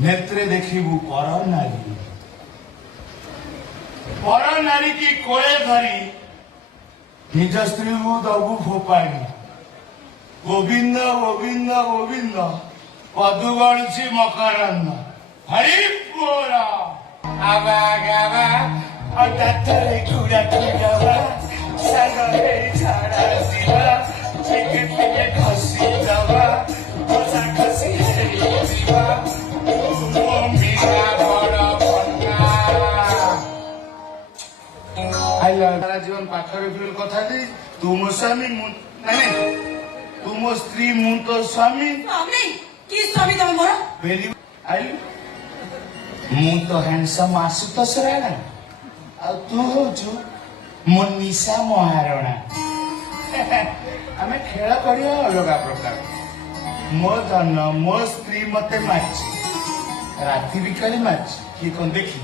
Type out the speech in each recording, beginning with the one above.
नेत्रे देखिबू पर नारी की कोए धरी निज स्त्री को दबू फोपाड़ी गोविंद गोविंद गोविंद पदु गणुची मकरंद हरि बोला आवा गावा अटातरे कुड़ा कुड़ावा सागरे छाड़ा दिवा चेके चेके खसी जावा खसा खसी हेरी दिवा मीरा बड़ा पन्ना आइला सारा जीवन पाखरे फिर कथा दे तुम स्वामी नहीं तुम स्त्री मु तो स्वामी स्वामी की स्वामी तुम मोर वेरी आई मु तो हैंडसम आशुतोष राणा आ तू होचु मो निशा महारणा आमे खेल करिया अलग प्रकार मो धन मो स्त्री मते माची राति बिकाली माची कि कोन देखि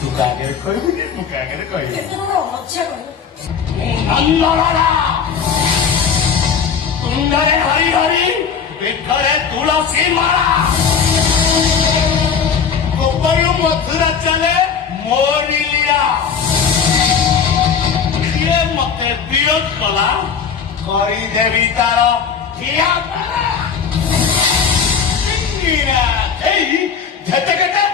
तू कागे कहबी कि मु कागे कहबी केते बड़ मज्जा कहियो नंदलाला तुंडरे हरि हरि बेघरे तुलसी माला गोपयु मथुरा चले मोरी लिया किए मते विरोध कला करी देवी तार ठिया सिंगिरा एई झटकटा